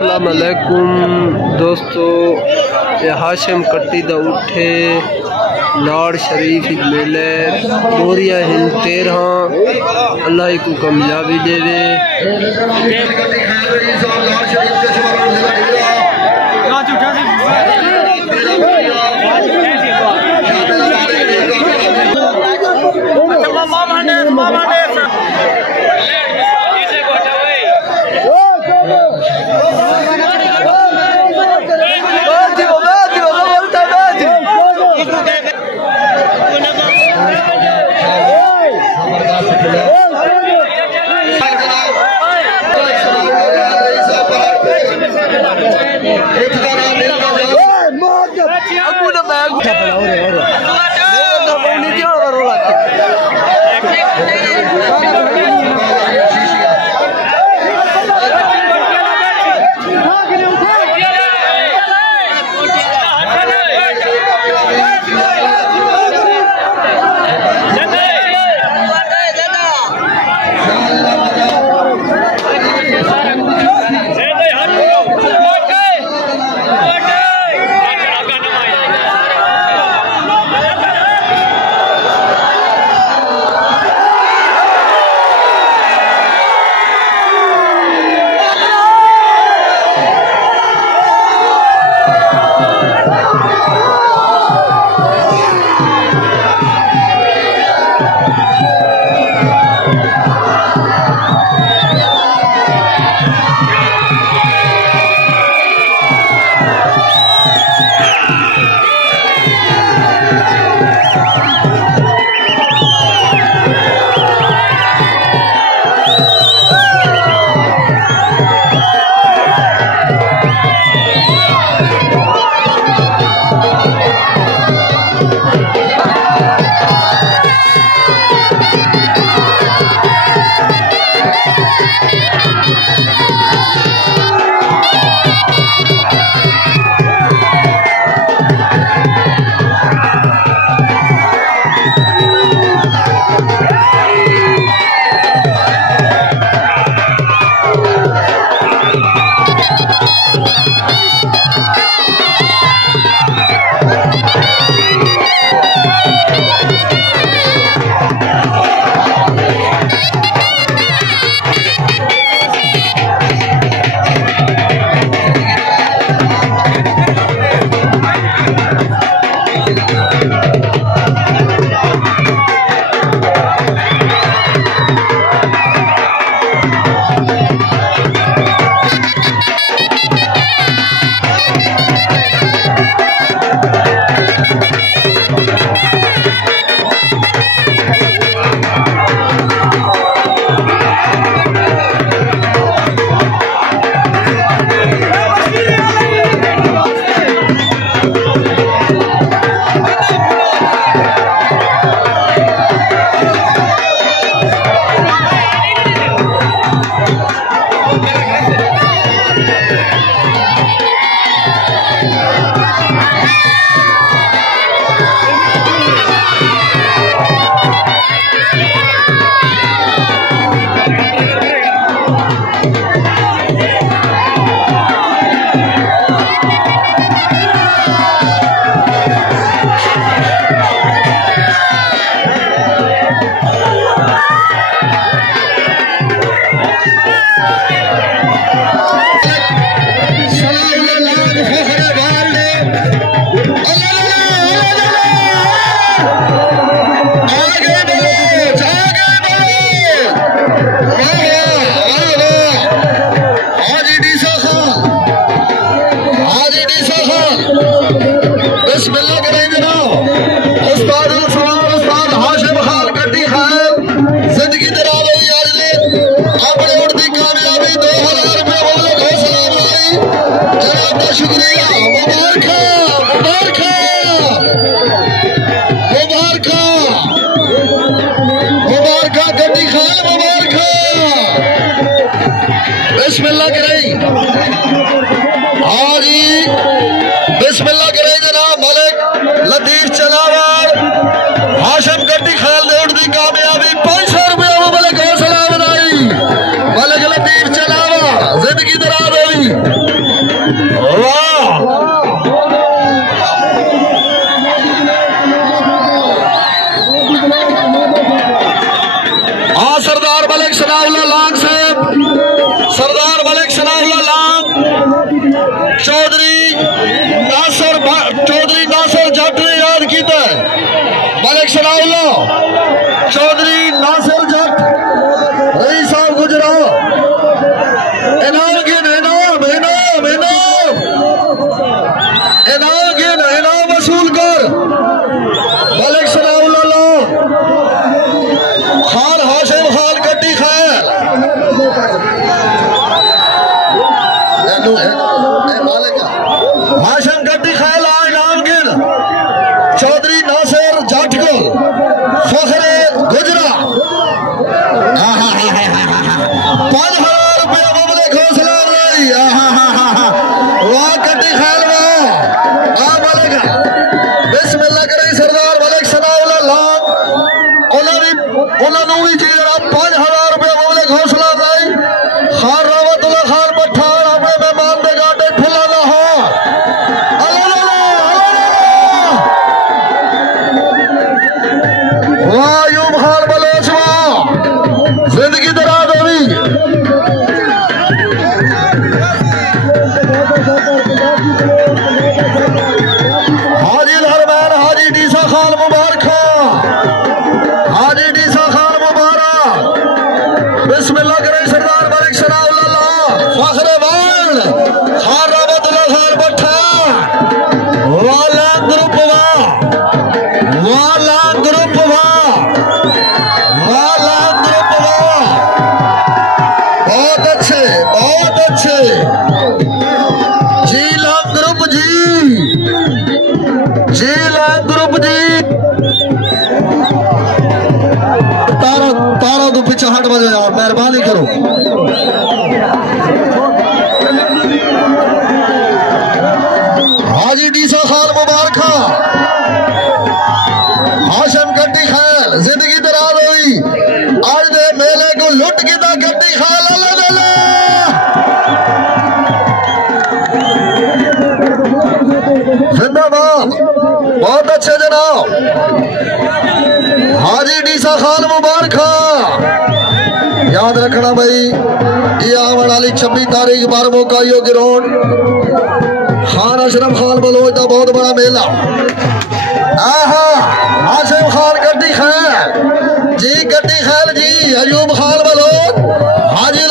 अस्सलाम वालेकुम दोस्तों, ये हाशिम कट्टी दा उठे लाड़ शरीफ मेले बोरिया हिंद 13 अल्लाह को कामयाबी देवे। शुक्रिया, मुबारक मुबारक मुबारक मुबारक गड्डी खान मुबारक। बिस्मिल्लाह करे हाँ जी, बिस्मिल्लाह करे जनाब मलिक लतीफ चलावर हाशिम गड्डी खान दे उठदी कामयाबी 500 रुपया मलिक हौसला बनाई। मलिक लतीफ चलावर जिंदगी दराज होगी। चौधरी नासिर जट ने याद किया मलिक सनाउल्ला चौधरी नासिर जट रईस साहब गुजरा इनाम गिन इनाम इनाम इनाम इनाम गिन इनाम वसूल कर मलिक सनाउल्ला खान हाशिम खान कट्टी खैर हाशिम कट्टी खैल इनाम गिन चौधरी नासिर जट को फखरे गुजरा 5,000 रुपया मुबले घोसला रही वाह कट्टी खैल वाह मलिक बिस्मिल्लाह करे सरदार मलिक सनाउल्ला लाल उन्होंने भी जी 5,000 रुपया मुबले घोसला रही खान रावतुल्लाह खान पठान अपने मेहमान दे गाटे फुला लाहौर वाह यूब खान बलोच वाह जिंदगी दराज होगी हाजी हरमैन हाजी डीसा खान मुबारक हाजी डीसा खान मुबारक बिस्मिल्लाह करे सरदार मलिक सनाउल्ला फखरे वाल खान रावतुल्लाह खान पठान वाला ग्रुप वाला ग्रुप वाला ग्रुप बहुत अच्छे जी लाख ग्रुप जी ग्रुप जी तारा तो पीछे हट बजे यार मेहरबानी करो हाजी डीसा खान मुबारक हाशिम कट्टी खैल जिंदगी दराज हुई आज दे मेले को लुट के दा कट्टी खैल जिंदाबाद बहुत अच्छे जनाब हाजी डीसा खान मुबारक याद रखना भाई ये आने वाली 26 तारीख 12 का यो ग्राउंड खान अशरफ खान बलोच का बहुत बड़ा मेला हाशिम खान कट्टी खैल जी अयूब खान बलोच हाजी